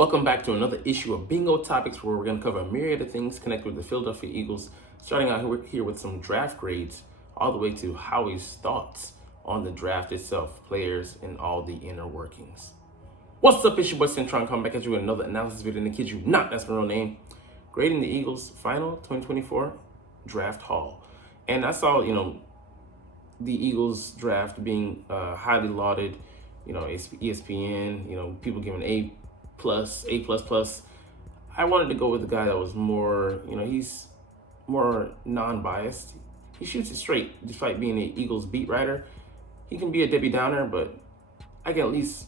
Welcome back to another issue of Bingo Topics, where we're going to cover a myriad of things connected with the Philadelphia Eagles, starting out here with some draft grades, all the way to Howie's thoughts on the draft itself, players, and all the inner workings. What's up, it's your boy Cintron, coming back at you with another analysis video, and I kid you not, that's my real name, grading the Eagles' final 2024 draft haul. And I saw, the Eagles draft being highly lauded, ESPN, people giving A+, A++. I wanted to go with a guy that was more, he's more non-biased. He shoots it straight, despite being an Eagles beat writer. He can be a Debbie Downer, but I can at least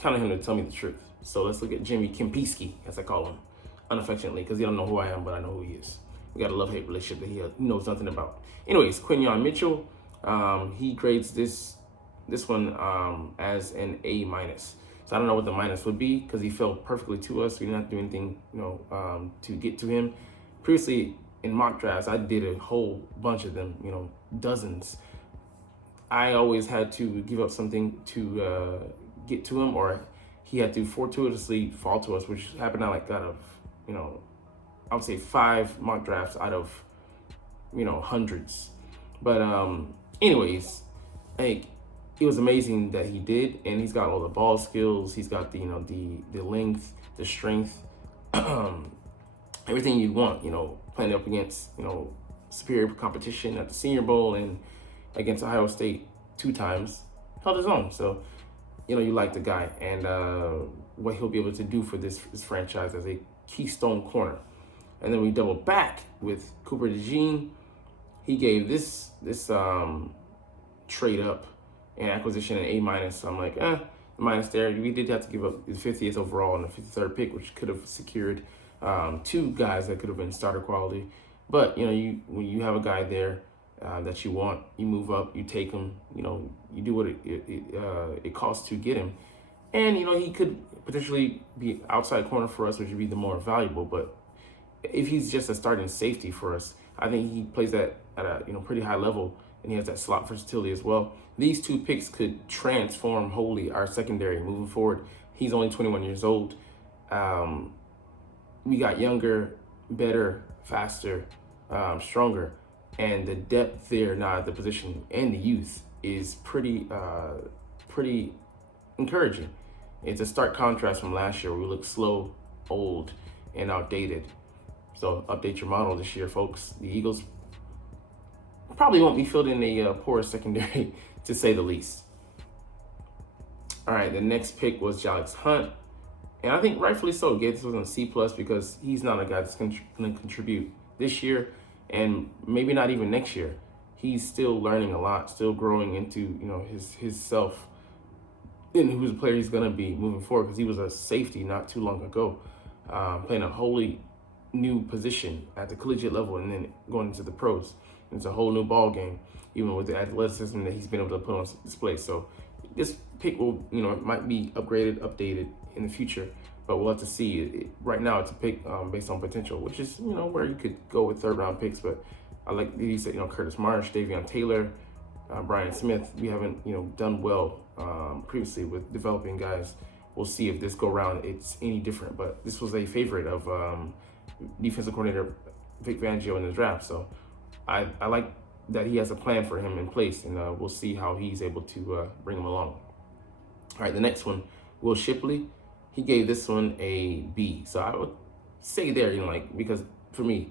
count on him to tell me the truth. So let's look at Jimmy Kempinski, as I call him, unaffectionately, because he don't know who I am, but I know who he is. We got a love-hate relationship that he knows nothing about. Anyways, Quinyon Mitchell, he grades this one as an A-. So I don't know what the minus would be, because he fell perfectly to us. We didn't have to do anything, to get to him. Previously in mock drafts, I did a whole bunch of them, dozens. I always had to give up something to get to him, or he had to fortuitously fall to us, which happened out of, I would say 5 mock drafts out of, hundreds. But anyways, it was amazing that he did, and he's got all the ball skills. He's got the the length, the strength, everything you want. Playing up against superior competition at the Senior Bowl and against Ohio State 2 times, held his own. So you like the guy and what he'll be able to do for this franchise as a keystone corner. And then we double back with Cooper DeJean. He gave this trade up and acquisition an A-. So I'm like, minus there. We did have to give up the 50th overall and the 53rd pick, which could have secured 2 guys that could have been starter quality. But when you have a guy there that you want, you move up, you take him. You do what it costs to get him, and he could potentially be outside corner for us, which would be the more valuable. But if he's just a starting safety for us, I think he plays that at a pretty high level, and he has that slot versatility as well. These 2 picks could transform wholly our secondary moving forward. He's only 21 years old. We got younger, better, faster, stronger, and the depth there now at the position and the youth is pretty encouraging. It's a stark contrast from last year, where we looked slow, old, and outdated. So update your model this year, folks. The Eagles probably won't be fielding a poor secondary, to say the least. All right, the next pick was Alex Hunt, and I think rightfully so. This was on C+, because he's not a guy that's going to contribute this year, and maybe not even next year. He's still learning a lot, still growing into his self, and who's the player he's going to be moving forward, because he was a safety not too long ago, playing a wholly new position at the collegiate level and then going into the pros. It's a whole new ball game, even with the athleticism that he's been able to put on display. So this pick will, might be upgraded, updated in the future, but we'll have to see. Right now, it's a pick based on potential, which is, where you could go with 3rd-round picks. But I like these, Curtis Marsh, Davion Taylor, Brian Smith. We haven't, done well previously with developing guys. We'll see if this go round it's any different. But this was a favorite of defensive coordinator Vic Fangio in the draft. So I like that he has a plan for him in place, and we'll see how he's able to bring him along. All right, the next one, Will Shipley. He gave this one a B. So I would say there, because for me,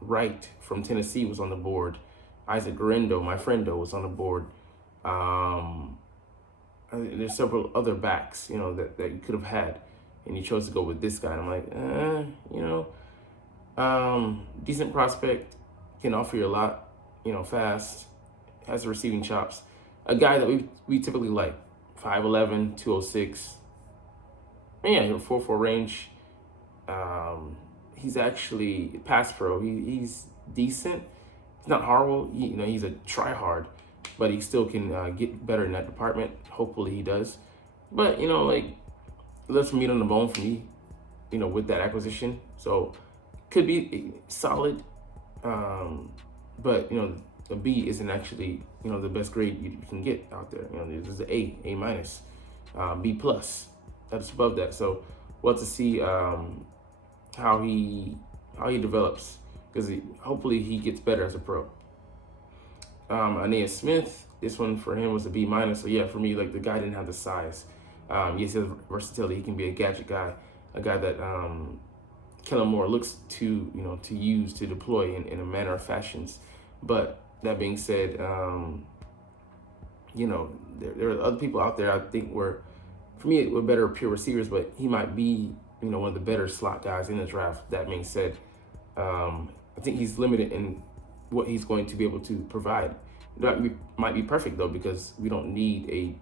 Wright from Tennessee was on the board. Isaac Garendo, my friendo, was on the board. There's several other backs, that you could have had, and you chose to go with this guy. And I'm like, decent prospect, can offer you a lot, fast, has the receiving chops. A guy that we typically like, 5'11", 206. And yeah, 4.4 range. He's actually pass pro. He's decent. He's not horrible. He's a try hard, but he still can get better in that department. Hopefully he does. But left some meat on the bone for me, with that acquisition. So could be solid, but a B isn't actually the best grade you can get out there. This is an A-, B+. that's above that. So we'll have to see how he develops, because hopefully he gets better as a pro. Aeneas Smith, this one for him was a B minus. So yeah, for me, like, the guy didn't have the size. Yes, he has versatility. He can be a gadget guy, a guy that Kellen Moore looks to to use, to deploy in a manner of fashions. But that being said, there are other people out there I think were, for me, were better pure receivers, but he might be one of the better slot guys in the draft. That being said, I think he's limited in what he's going to be able to provide. That might be perfect though, because we don't need a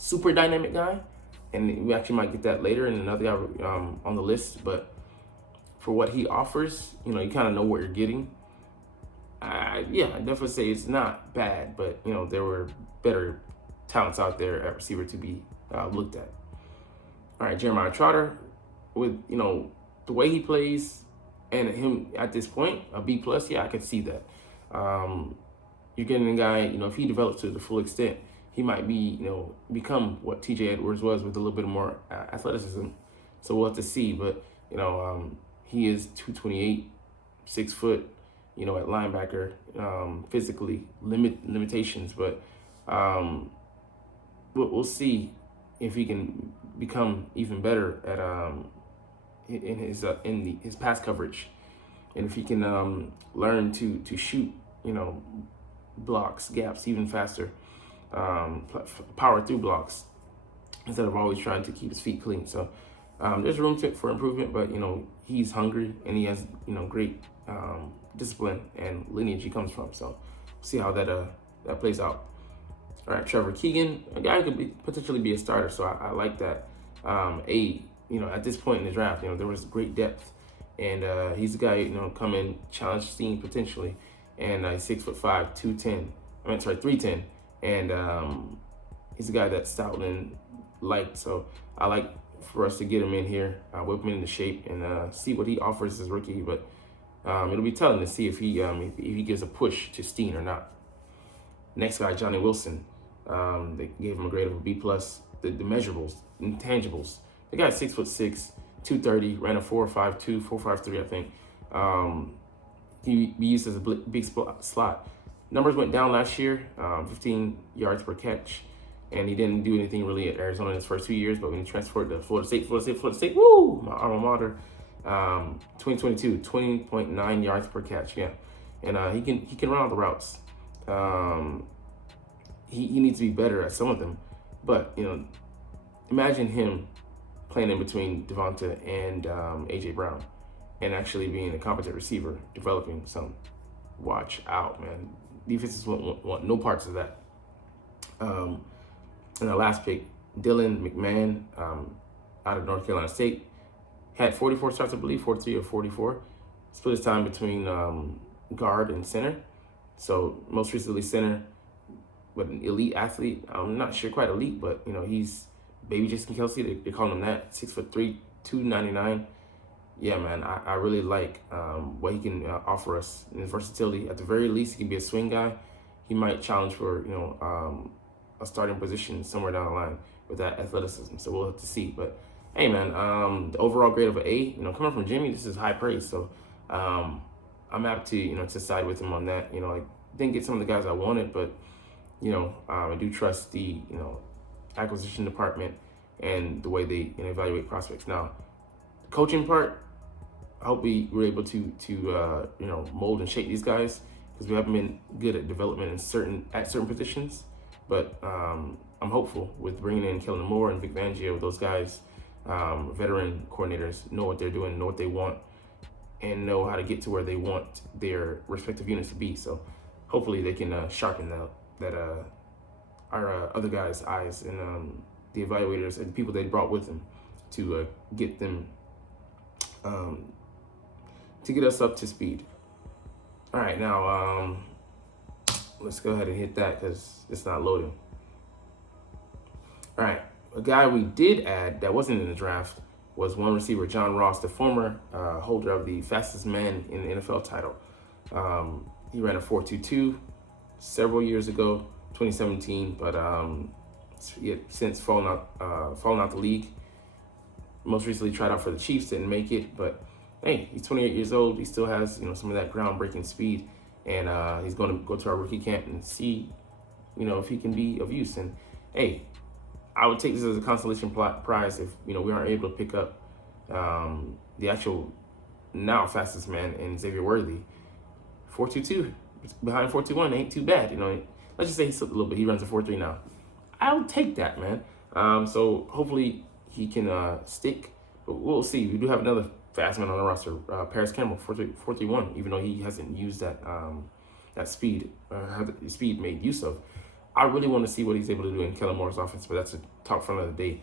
super dynamic guy, and we actually might get that later in another guy on the list. But for what he offers, you kind of know what you're getting. I definitely say it's not bad, but there were better talents out there at receiver to be looked at. All right, Jeremiah Trotter, with the way he plays and him at this point, a B plus. Yeah, I could see that. You're getting a guy, if he develops to the full extent, he might be, become what TJ Edwards was, with a little bit more athleticism. So we'll have to see. But he is 228, 6 foot, at linebacker, physically limitations, but we'll see if he can become even better at in his pass coverage, and if he can learn to shoot blocks, gaps even faster, power through blocks instead of always trying to keep his feet clean. So there's room for improvement, but he's hungry, and he has great discipline and lineage he comes from. So see how that plays out. All right, Trevor Keegan, a guy who could potentially be a starter. So I like that. At this point in the draft, there was great depth, and he's a guy come in, challenge Steen potentially, and he's 6'5", 210. 310, and he's a guy that Stoutland liked. So I like for us to get him in here, whip him into shape, and see what he offers as rookie. But it'll be telling to see if he gives a push to Steen or not. Next guy, Johnny Wilson. They gave him a grade of a B plus. The measurables, intangibles. The guy's 6'6", 230, ran a 4.52, 4.53, I think. He be used as a big slot. Numbers went down last year, 15 yards per catch, and he didn't do anything really at Arizona in his first 2 years. But when he transferred to Florida State, woo, my alma mater, 2022, 20.9 yards per catch, yeah, and he can run all the routes. He needs to be better at some of them, but imagine him playing in between Devonta and AJ Brown, and actually being a competent receiver, developing some. Watch out, man. Defenses want no parts of that. And our last pick, Dylan McMahon, out of North Carolina State, had 44 starts, I believe, 43 or 44. Split his time between guard and center. So most recently center, but an elite athlete. I'm not sure quite elite, but he's baby Jason Kelsey. They call him that. 6'3", 299. Yeah, man, I really like what he can offer us in his versatility. At the very least, he can be a swing guy. He might challenge for a starting position somewhere down the line with that athleticism. So we'll have to see. But hey, man, the overall grade of an A. Coming from Jimmy, this is high praise. So I'm happy to side with him on that. I didn't get some of the guys I wanted, but I do trust the acquisition department and the way they evaluate prospects. Now, the coaching part, I hope we were able to mold and shape these guys, because we haven't been good at development at certain positions. But I'm hopeful with bringing in Kellen Moore and Vic Fangio. Those guys, veteran coordinators, know what they're doing, know what they want, and know how to get to where they want their respective units to be. So hopefully they can sharpen that our other guys' eyes, and the evaluators and the people they brought with them to get them to get us up to speed. All right, now let's go ahead and hit that, because it's not loading. All right, a guy we did add that wasn't in the draft was one receiver, John Ross, the former holder of the fastest man in the NFL title. He ran a 4.22 several years ago, 2017, but he had since fallen out the league. most recently tried out for the Chiefs, didn't make it, but hey, he's 28 years old. He still has, some of that groundbreaking speed, and he's going to go to our rookie camp and see, if he can be of use. And hey, I would take this as a consolation prize if we aren't able to pick up the actual now fastest man in Xavier Worthy. 4.22 behind 4.21 ain't too bad. Let's just say he slipped a little bit. He runs a 4.3 now. I'll take that, man. So hopefully he can stick, but we'll see. We do have another fast man on the roster, Paris Campbell, 4.31, even though he hasn't used that speed, have the speed made use of. I really want to see what he's able to do in Kellen Moore's offense, but that's a talk for another day.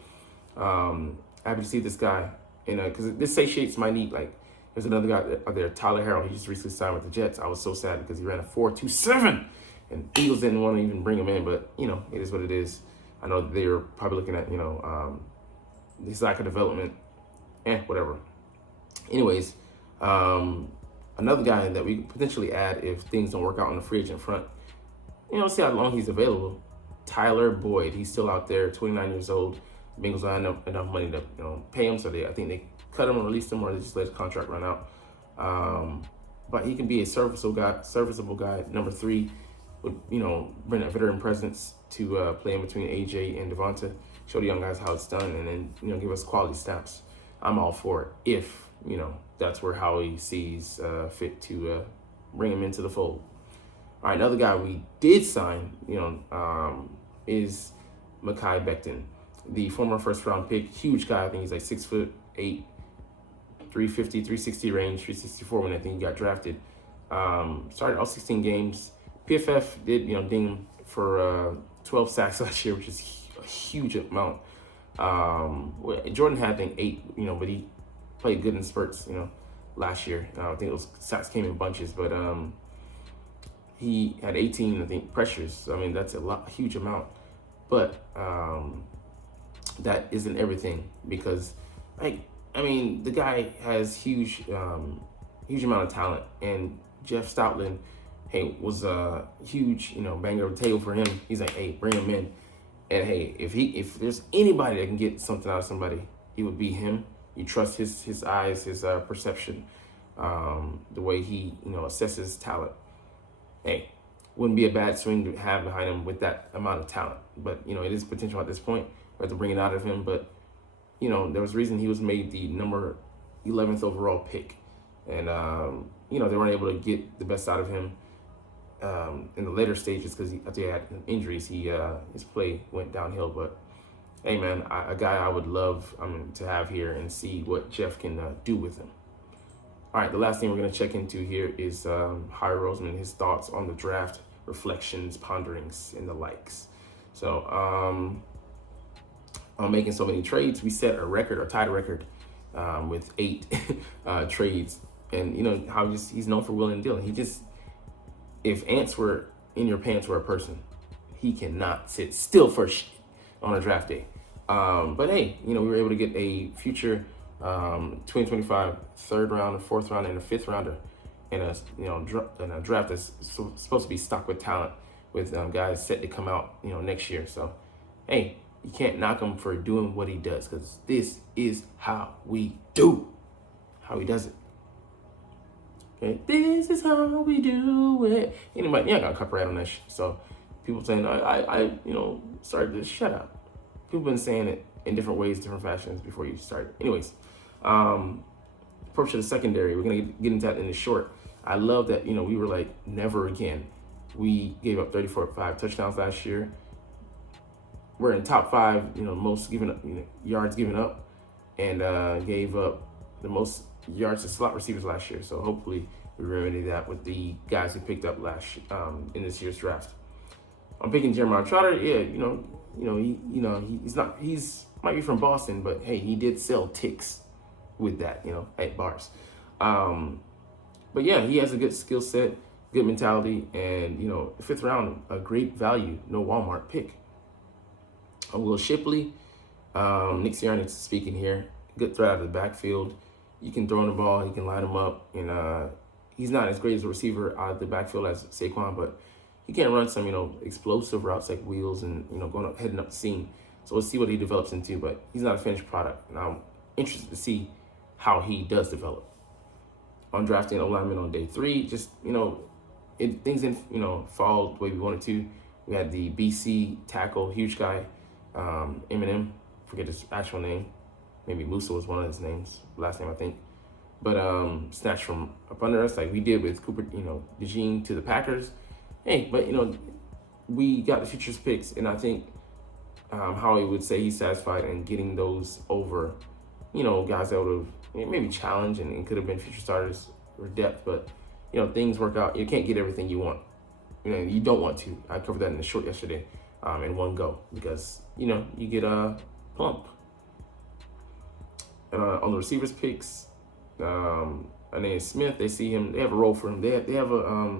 Happy to see this guy, because this satiates my need. Like, there's another guy out there, Tyler Harrell. He just recently signed with the Jets. I was so sad because he ran a 4.27, and Eagles didn't want to even bring him in. But it is what it is. I know they're probably looking at this lack of development, whatever. Anyways, another guy that we could potentially add if things don't work out on the free agent front. See how long he's available. Tyler Boyd, he's still out there, 29 years old. The Bengals don't have enough money to pay him, so I think they cut him or released him, or they just let his contract run out. But he can be a serviceable guy. Number 3 would bring a veteran presence to play in between AJ and Devonta, show the young guys how it's done, and then give us quality snaps. I'm all for it if that's where Howie sees fit to bring him into the fold. All right, another guy we did sign, is Mekhi Becton, the former first-round pick, huge guy. I think he's like 6'8", 350, 360 range, 364 when I think he got drafted. Started all 16 games. PFF did, ding him for 12 sacks last year, which is a huge amount. Jordan had, I think, 8, but he played good in spurts, last year. I think those sacks came in bunches, but he had 18, I think, pressures. So, that's a huge amount. But that isn't everything, because, the guy has huge amount of talent. And Jeff Stoutland, was a huge, banger of the table for him. He's like, hey, bring him in. And hey, if there's anybody that can get something out of somebody, it would be him. You trust his eyes, his perception, the way he, assesses talent. Hey, wouldn't be a bad swing to have behind him with that amount of talent. But, it is potential at this point. We have to bring it out of him. But, there was a reason he was made the number 11th overall pick. And, they weren't able to get the best out of him in the later stages because after he had injuries, his play went downhill. But, hey, man, a guy I would love to have here and see what Jeff can do with him. All right, the last thing we're going to check into here is Howie Roseman, his thoughts on the draft, reflections, ponderings, and the likes. So, on making so many trades, we set a record, or tied a record, with 8 trades. And, how he's known for willing and dealing. If ants were in your pants were a person, he cannot sit still for shit on a draft day. But hey, we were able to get a future 2025 third round, a fourth round, and a fifth rounder, and a draft that's supposed to be stocked with talent, with guys set to come out next year. So hey, you can't knock him for doing what he does, because this is how we do, how he does it. Okay, this is how we do it. Anybody, I got a copyright on that shit. So people saying I started this. Shut up. People been saying it in different ways, different fashions before you started. Anyways, approach to the secondary. We're gonna get into that in the short. I love that we were like never again. We gave up 34.5 touchdowns last year. We're in top 5, most given up, yards given up, and gave up the most yards to slot receivers last year. So hopefully we remedy that with the guys we picked up in this year's draft. I'm picking Jeremiah Trotter. Yeah, he's might be from Boston, but hey, he did sell ticks with that, at bars. But yeah, he has a good skill set, good mentality, and 5th round, a great value, no Walmart pick. Will Shipley, Nick Sirianni speaking here, good threat out of the backfield. You can throw him the ball, he can line him up, and he's not as great as a receiver out of the backfield as Saquon, but he can run some, explosive routes like wheels and, heading up the seam. So we'll see what he develops into, but he's not a finished product. Now, interested to see how he does develop. Undrafted O-lineman on day 3, just, things didn't, fall the way we wanted to. We had the BC tackle, huge guy, Eminem, forget his actual name. Maybe Musa was one of his names, last name I think. But snatched from up under us like we did with Cooper, DeJean to the Packers. Hey, but we got the futures picks, and I think Howie would say he's satisfied in getting those over, guys that would have maybe challenged and could have been future starters or depth, but things work out. You can't get everything you want. You don't want to. I covered that in the short yesterday, in one go, because you get a plump. On the receivers picks, Anaya Smith, they see him. They have a role for him. They have a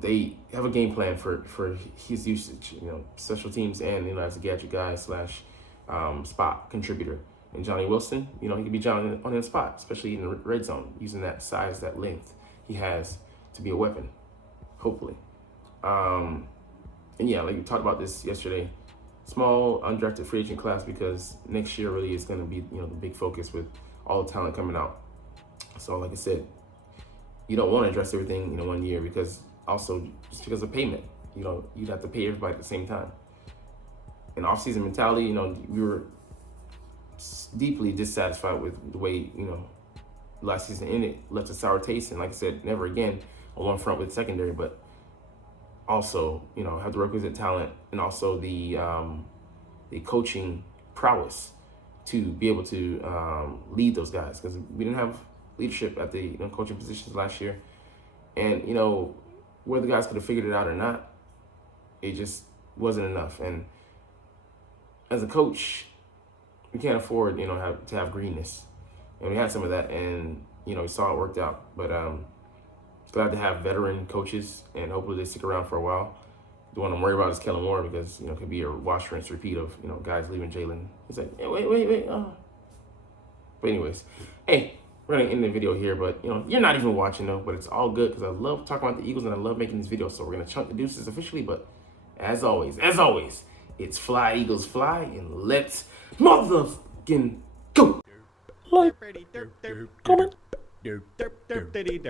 they have a game plan for his usage. Special teams and as a gadget guy / spot contributor. And Johnny Wilson, he can be Johnny on the spot, especially in the red zone, using that size, that length he has to be a weapon, hopefully. And yeah, like we talked about this yesterday, small undrafted free agent class, because next year really is going to be the big focus with all the talent coming out. So like I said, you don't want to address everything 1 year, because also just because of payment, you'd have to pay everybody at the same time. In off-season mentality, we were deeply dissatisfied with the way last season ended, left a sour taste, and like I said, never again on one front with secondary, but also have the requisite talent and also the coaching prowess to be able to lead those guys, because we didn't have leadership at the coaching positions last year, and whether the guys could have figured it out or not, it just wasn't enough. And as a coach, we can't afford to have greenness, and we had some of that, and we saw it worked out. But glad to have veteran coaches, and hopefully they stick around for a while. The one I'm worried about is Kellen Moore, because it could be a wash, rinse, repeat of guys leaving Jalen. He's like, hey, wait. But anyways, hey, we're gonna end the video here. But you're not even watching though. But it's all good, because I love talking about the Eagles and I love making these videos. So we're gonna chunk the deuces officially. But as always, it's fly Eagles fly, and let's motherfucking go. Like, comment, share,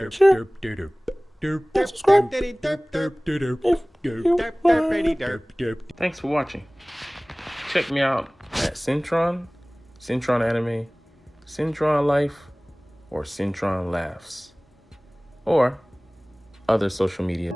and subscribe if you like. Thanks for watching. Check me out at Cintron Anime, Cintron Life, or Cintron Laughs, or other social media.